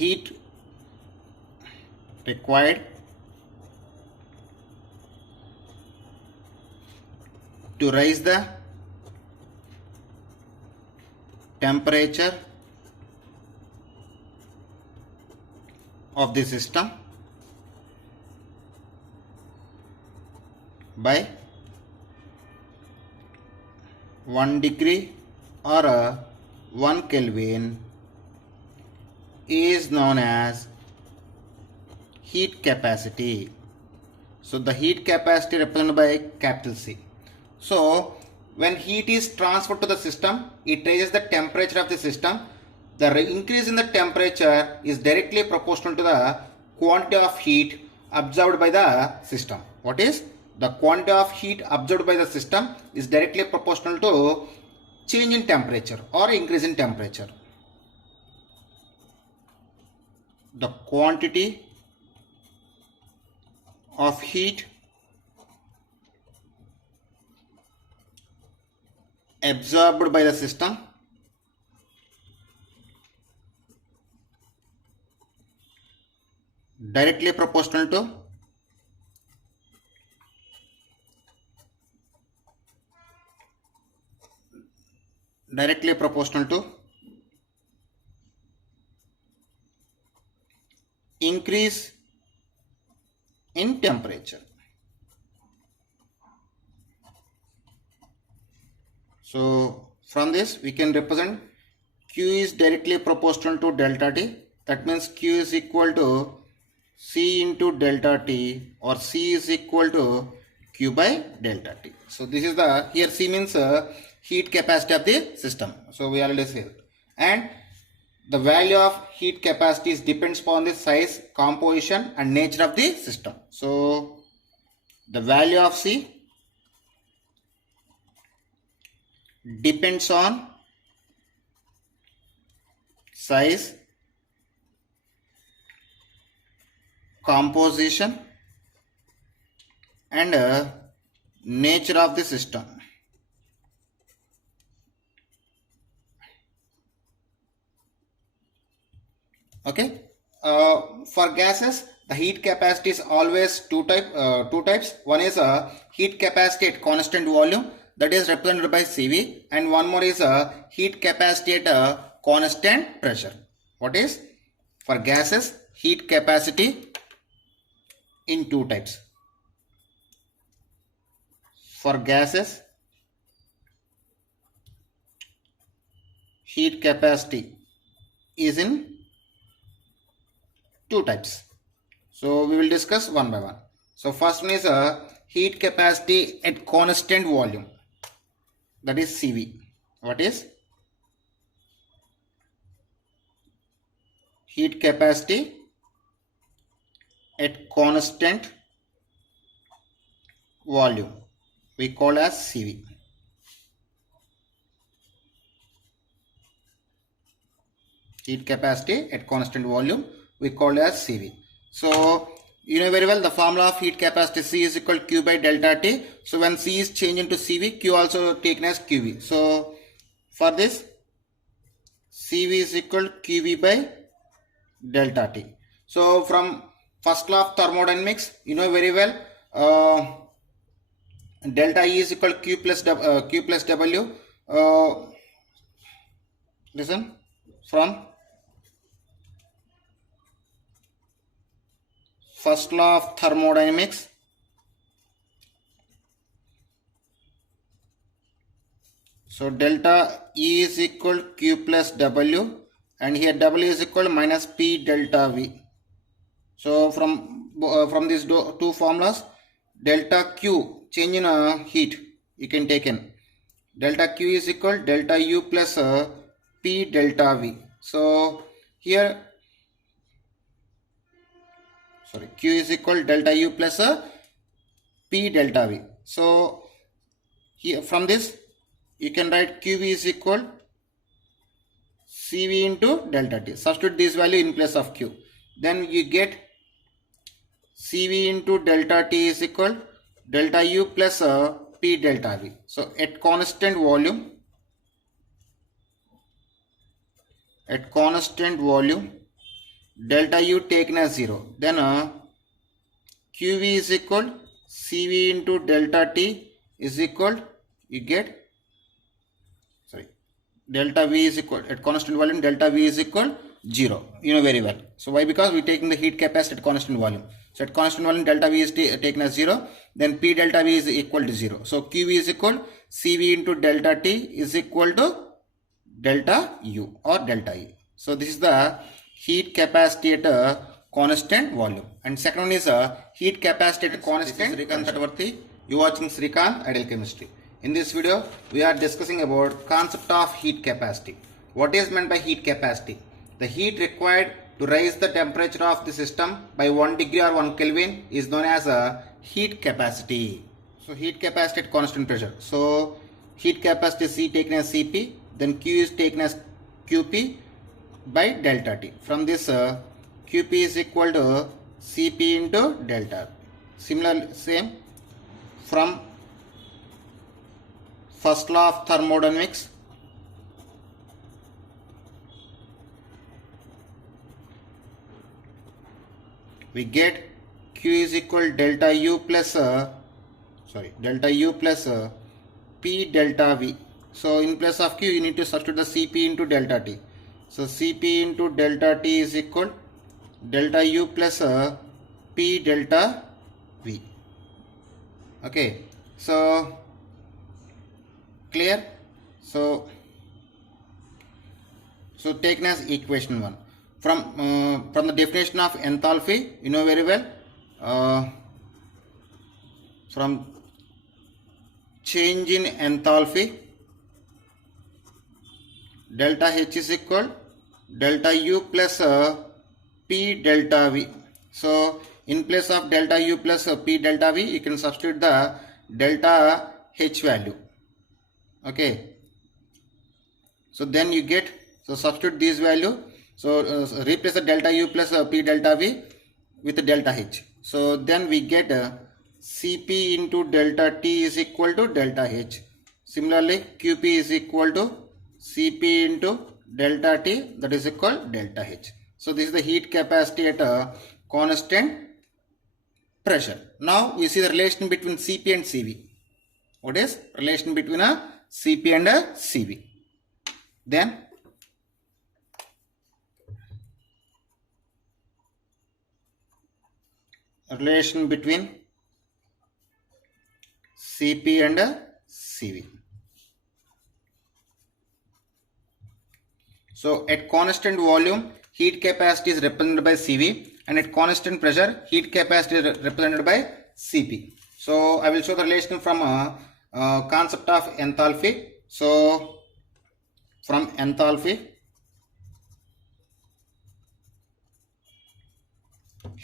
heat required to raise the temperature of the system by 1 degree or 1 Kelvin is known as heat capacity. So the heat capacity represented by capital C. So when heat is transferred to the system, it raises the temperature of the system. The increase in the temperature is directly proportional to the quantity of heat absorbed by the system. What is? The quantity of heat absorbed by the system is directly proportional to change in temperature or increase in temperature. The quantity of heat absorbed by the system directly proportional to increase in temperature. So from this we can represent Q is directly proportional to delta T. That means Q is equal to C into delta T, or C is equal to Q by delta T. So this is the, here C means heat capacity of the system. So we already said. And the value of heat capacity depends upon the size, composition and nature of the system. So the value of C depends on size, composition and nature of the system. Okay. For gases, the heat capacity is always two types. One is a heat capacity at constant volume, that is represented by Cv, and one more is a heat capacity at a constant pressure. What is? For gases, heat capacity in two types. For gases, heat capacity is in two types. So we will discuss one by one. So first one is a heat capacity at constant volume, that is Cv. What is? Heat capacity at constant volume, we call as Cv. Heat capacity at constant volume, we call as Cv. So you know very well the formula of heat capacity, C is equal to Q by delta T. So when C is changed into Cv, Q also taken as Qv. So for this, Cv is equal to Qv by delta T. So from first law of thermodynamics, you know very well, delta E is equal to Q plus W. Listen, from first law of thermodynamics, so delta E is equal to Q plus W, and here W is equal to minus P delta V. So from these two formulas, delta Q, change in heat, you can take in delta Q is equal to delta U plus P delta V. So here, sorry, Q is equal to delta U plus P delta V. So here from this you can write QV is equal Cv into delta T. Substitute this value in place of Q. Then you get Cv into delta T is equal delta U plus P delta V. So at constant volume, delta U taken as 0. Then QV is equal CV into delta T is equal, you get, delta V is equal, at constant volume, delta V is equal 0. You know very well. So why? Because we are taking the heat capacity at constant volume. So at constant volume, delta V is taken as 0. Then P delta V is equal to 0. So QV is equal CV into delta T is equal to delta U or delta E. So this is the heat capacity at a constant volume. And second one is a heat capacity at a constant. Srikanth Tatavarthi. You watching Srikanth Ideal Chemistry. In this video, we are discussing about concept of heat capacity. What is meant by heat capacity? The heat required to raise the temperature of the system by 1 degree or 1 Kelvin is known as a heat capacity. So heat capacity at constant pressure. So heat capacity C taken as Cp, then Q is taken as Qp by delta T. From this Qp is equal to Cp into delta. Similarly, same from first law of thermodynamics, we get Q is equal delta U plus delta U plus P delta V. So in place of Q, you need to substitute the Cp into delta T. So Cp into delta T is equal delta U plus P delta V. Okay, so clear? So taken as equation 1. From the definition of enthalpy, you know very well, from change in enthalpy, delta H is equal delta U plus P delta V. So in place of delta U plus P delta V, you can substitute the delta H value. Okay, so then you get, so substitute this value. So replace the delta U plus P delta V with the delta H. So then we get Cp into delta T is equal to delta H. Similarly, Qp is equal to Cp into delta T, that is equal delta H. So this is the heat capacity at a constant pressure. Now we see the relation between Cp and Cv. What is relation between a Cp and a Cv? Then relation between Cp and a Cv. So at constant volume, heat capacity is represented by Cv, and at constant pressure, heat capacity is represented by Cp. So I will show the relation from a concept of enthalpy. So from enthalpy,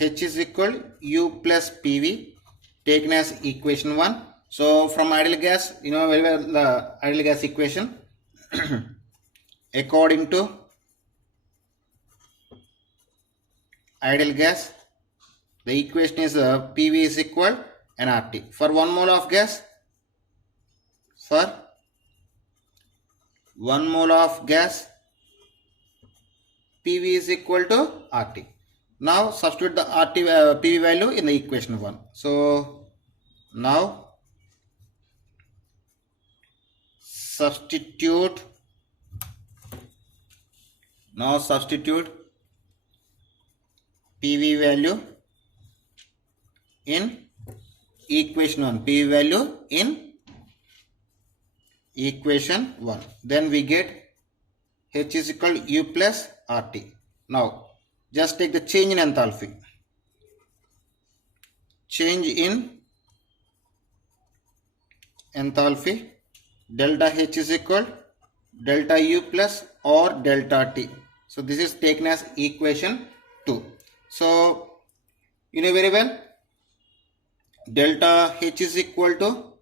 H is equal U plus PV taken as equation 1. So from ideal gas, you know very well the ideal gas equation. According to ideal gas, the equation is PV is equal nRT. For 1 mole of gas, for 1 mole of gas, PV is equal to RT. Now substitute the RT PV value in the equation 1. So now substitute PV value in equation 1. PV value in equation 1. Then we get H is equal to U plus RT. Now just take the change in enthalpy. Change in enthalpy, delta H is equal delta U plus or delta T. So this is taken as equation 2. So you know very well, delta H is equal to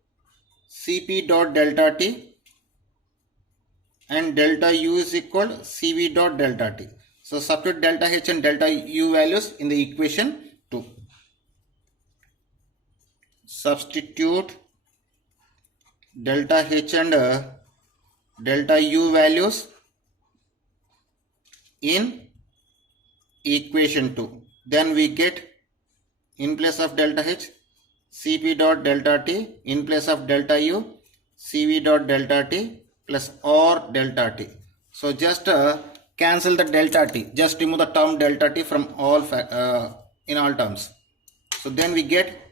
Cp dot delta T and delta U is equal Cv dot delta T. So substitute delta H and delta U values in the equation 2. Substitute delta H and delta U values in equation 2. Then we get in place of delta H, Cp dot delta T, in place of delta U, Cv dot delta T plus or delta T. So just cancel the delta T, just remove the term delta T from all in all terms. So then we get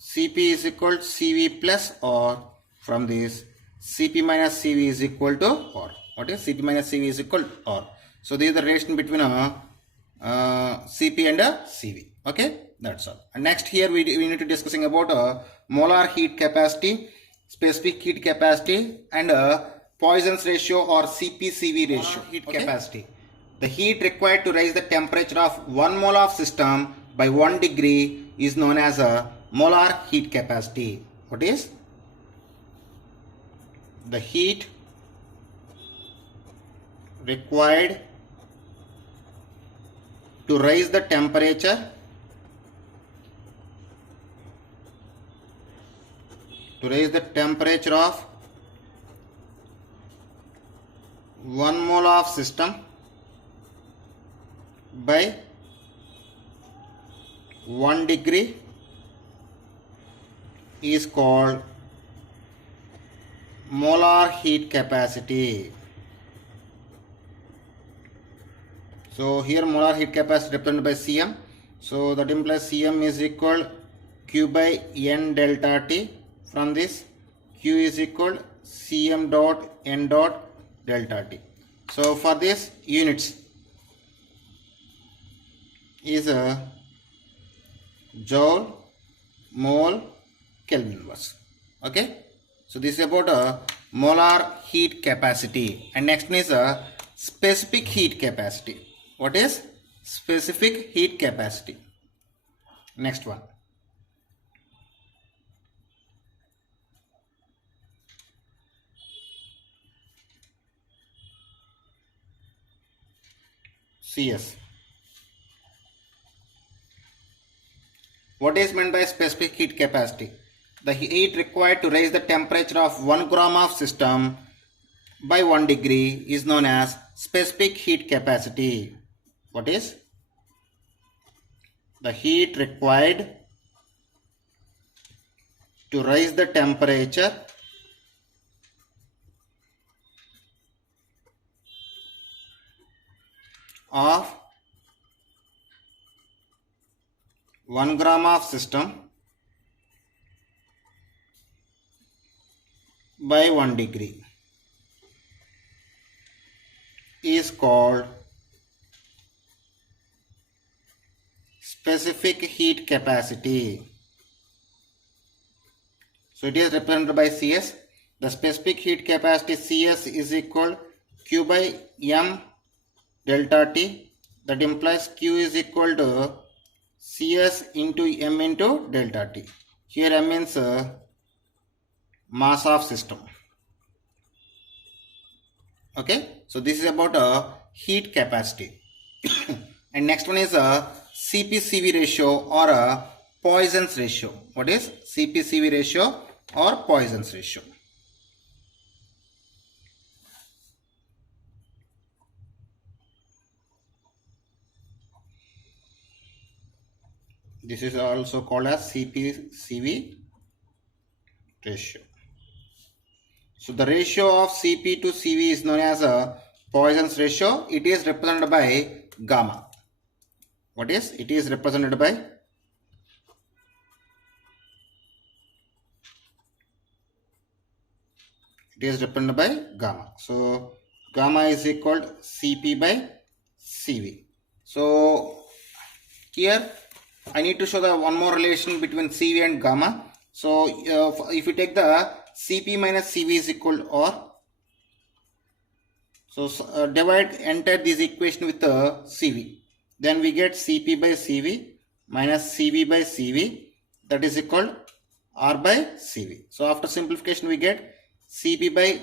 Cp is equal to Cv plus or, from this Cp minus Cv is equal to or. What is Cp minus Cv is equal to or. So this is the relation between Cp and Cv. Okay, that's all. And next here we need to discussing about molar heat capacity, specific heat capacity, and Poisson's ratio or Cp-Cv ratio. Heat capacity. The heat required to raise the temperature of 1 mole of system by 1 degree is known as a molar heat capacity. What is? The heat required to raise the temperature of 1 mole of system by 1 degree is called molar heat capacity. So here molar heat capacity represented by Cm. So that implies Cm is equal Q by N delta T. From this, Q is equal Cm dot N dot delta T. So for this units is a joule, mole, Kelvin inverse. Okay. So this is about a molar heat capacity. And next one is a specific heat capacity. What is specific heat capacity? Next one. CS. What is meant by specific heat capacity? The heat required to raise the temperature of 1 gram of system by 1 degree is known as specific heat capacity. What is? The heat required to raise the temperature of 1 gram of system by 1 degree is called specific heat capacity. So it is represented by Cs. The specific heat capacity Cs is equal Q by M delta T. That implies Q is equal to Cs into M into delta T. Here M means mass of system. Okay, so this is about a heat capacity. And next one is a Cp-Cv ratio or a Poisson's ratio. What is Cp-Cv ratio or Poisson's ratio? This is also called as Cp-Cv ratio. So the ratio of Cp to Cv is known as a Poisson's ratio. It is represented by gamma. What is? It is represented by gamma. So gamma is equal to Cp by Cv. So here I need to show the one more relation between Cv and gamma. So if you take the Cp minus Cv is equal to or, so divide enter this equation with Cv, then we get Cp by Cv minus Cv by Cv, that is equal to R by Cv. So after simplification we get Cp by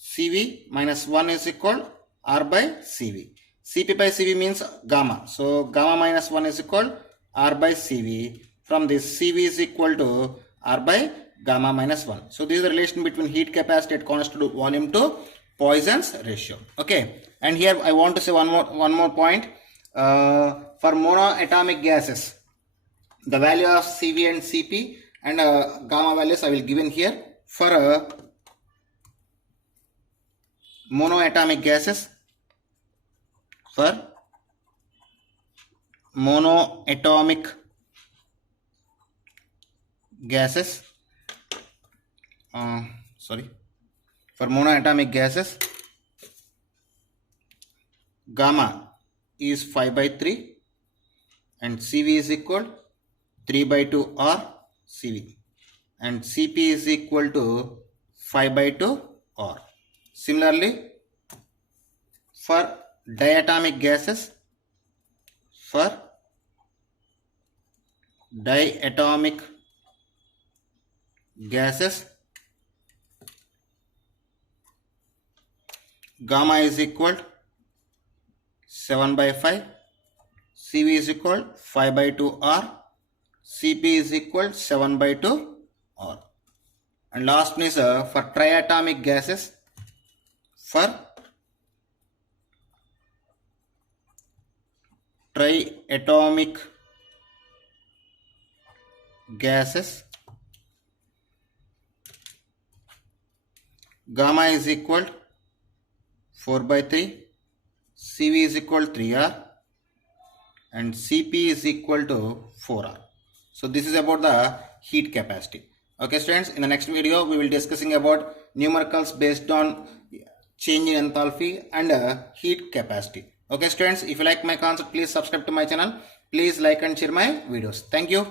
Cv minus 1 is equal to R by Cv. Cp by Cv means gamma. So gamma minus 1 is equal to R by Cv. From this, Cv is equal to R by gamma minus 1. So this is the relation between heat capacity at constant volume to Poisson's ratio. Okay, and here I want to say one more point. For monoatomic gases, the value of Cv and Cp and gamma values I will given here. For monoatomic gases, for monoatomic gases, for monoatomic gases, gamma is 5/3 and Cv is equal 3/2 R Cv, and Cp is equal to 5/2 R. Similarly, for diatomic gases, gamma is equal 7/5, Cv is equal 5/2 R, Cp is equal 7/2 R. And last means for triatomic gases, gamma is equal 4/3, Cv is equal 3R, and Cp is equal to 4R. So this is about the heat capacity. Okay students, in the next video we will discussing about numericals based on change in enthalpy and heat capacity. Okay students, if you like my concept, please subscribe to my channel. Please like and share my videos. Thank you.